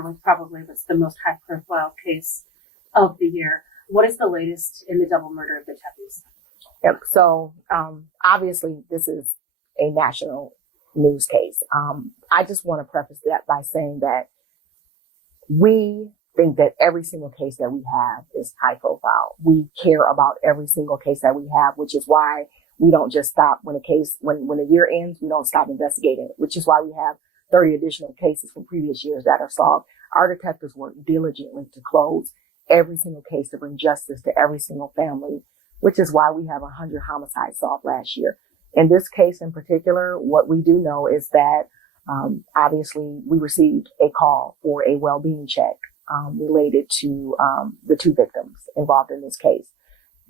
year with probably what's the most high-profile case of the year. What is the latest in the double murder of the Tepes? Yep. So, obviously this is a national news case. I just want to preface that by saying that we think that every single case that we have is high profile. We care about every single case that we have, which is why we don't just stop when the year ends, we don't stop investigating it, which is why we have 30 additional cases from previous years that are solved. Our detectives work diligently to close every single case to bring justice to every single family, which is why we have 100 homicides solved last year. In this case in particular, what we do know is that obviously we received a call for a well-being check related to the two victims involved in this case.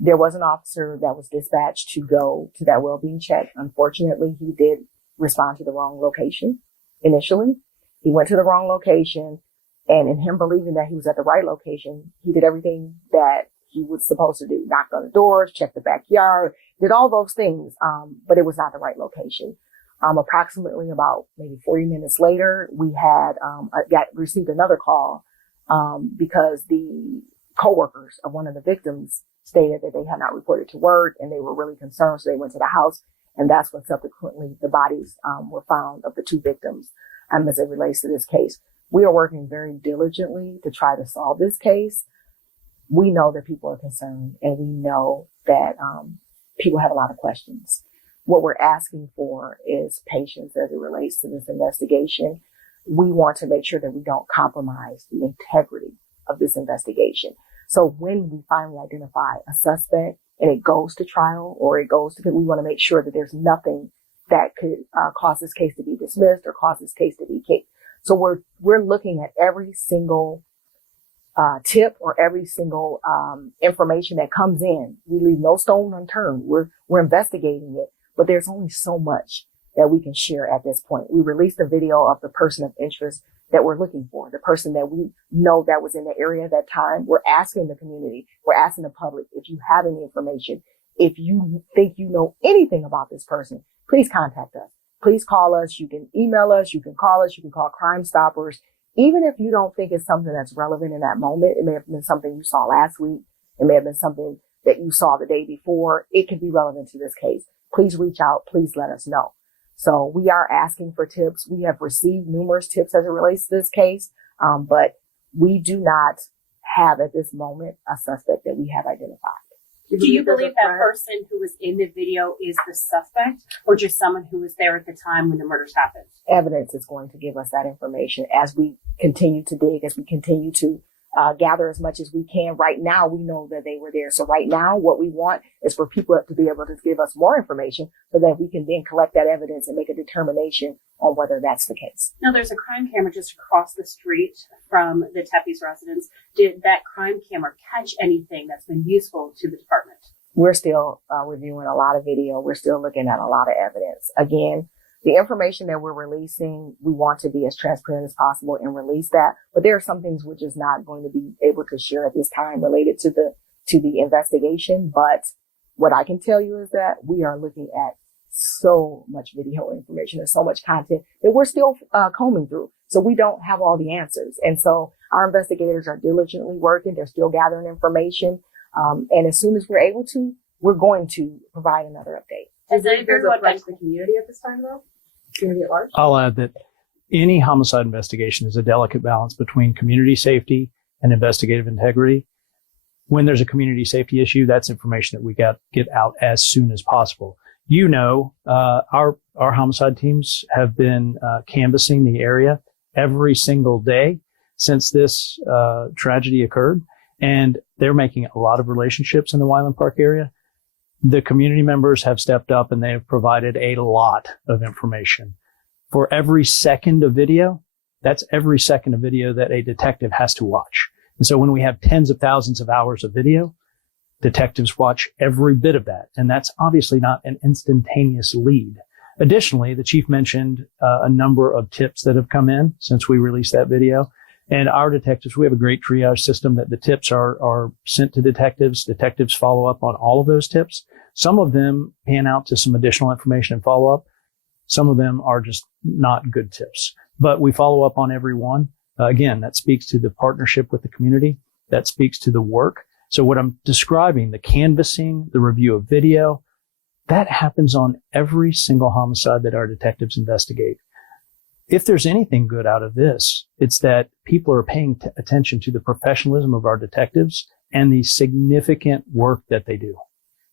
There was an officer that was dispatched to go to that well-being check. Unfortunately, he did respond to the wrong location initially. He went to the wrong location, and in him believing that he was at the right location, he did everything that he was supposed to do. Knocked on the doors, checked the backyard, did all those things, but it was not the right location. Approximately about maybe 40 minutes later, we had received another call because the coworkers of one of the victims stated that they had not reported to work and they were really concerned, so they went to the house, and that's when subsequently the bodies were found of the two victims as it relates to this case. We are working very diligently to try to solve this case. We know that people are concerned, and we know that people have a lot of questions. What we're asking for is patience as it relates to this investigation. We want to make sure that we don't compromise the integrity of this investigation. So when we finally identify a suspect and it goes to trial or we want to make sure that there's nothing that could cause this case to be dismissed or cause this case to be kicked. So we're looking at every single tip or every single information that comes in. We leave no stone unturned. We're investigating it, but there's only so much that we can share at this point. We released a video of the person of interest that we're looking for, the person that we know that was in the area at that time. We're asking the community, we're asking the public, if you have any information, if you think you know anything about this person, please contact us. Please call us. You can email us. You can call us. You can call Crime Stoppers. Even if you don't think it's something that's relevant in that moment, it may have been something you saw last week. It may have been something that you saw the day before. It could be relevant to this case. Please reach out. Please let us know. So we are asking for tips. We have received numerous tips as it relates to this case, but we do not have at this moment a suspect that we have identified. Do you believe that person who was in the video is the suspect or just someone who was there at the time when the murders happened? Evidence is going to give us that information as we continue to dig, as we continue to gather as much as we can. Right now, we know that they were there. So right now, what we want is for people to be able to give us more information so that we can then collect that evidence and make a determination on whether that's the case. Now, there's a crime camera just across the street from the Tepe's residence. Did that crime camera catch anything that's been useful to the department? We're still reviewing a lot of video. We're still looking at a lot of evidence. Again, the information that we're releasing, we want to be as transparent as possible and release that. But there are some things we're just not going to be able to share at this time related to the investigation. But what I can tell you is that we are looking at so much video information. There's so much content that we're still combing through. So we don't have all the answers. And so our investigators are diligently working. They're still gathering information. And as soon as we're able to, we're going to provide another update. Is there a threat to the community at this time, though? Community at large? I'll add that any homicide investigation is a delicate balance between community safety and investigative integrity. When there's a community safety issue, that's information that we get out as soon as possible. You know, our homicide teams have been canvassing the area every single day since this tragedy occurred, and they're making a lot of relationships in the Wyland Park area. The community members have stepped up and they have provided a lot of information. For every second of video, that's every second of video that a detective has to watch. And so when we have tens of thousands of hours of video, detectives watch every bit of that. And that's obviously not an instantaneous lead. Additionally, the chief mentioned a number of tips that have come in since we released that video. And our detectives, we have a great triage system that the tips are sent to detectives. Detectives follow up on all of those tips. Some of them pan out to some additional information and follow up. Some of them are just not good tips, but we follow up on every one. Again, that speaks to the partnership with the community. That speaks to the work. So what I'm describing, the canvassing, the review of video, that happens on every single homicide that our detectives investigate. If there's anything good out of this, it's that people are paying attention to the professionalism of our detectives and the significant work that they do.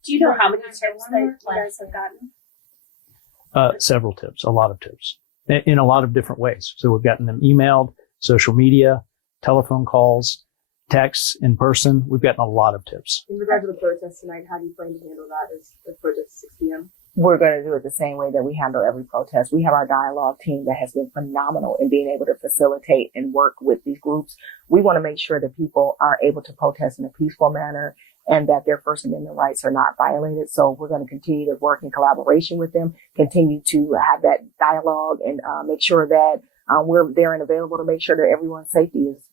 Do you know how many tips that you guys have gotten? Several tips, a lot of tips in a lot of different ways. So we've gotten them emailed, social media, telephone calls, texts, in person. We've gotten a lot of tips. In regard to the protest tonight, how do you plan to handle that as the protest at 6 p.m.? We're going to do it the same way that we handle every protest. We have our dialogue team that has been phenomenal in being able to facilitate and work with these groups. We want to make sure that people are able to protest in a peaceful manner and that their First Amendment rights are not violated. So we're going to continue to work in collaboration with them, continue to have that dialogue and make sure that we're there and available to make sure that everyone's safety is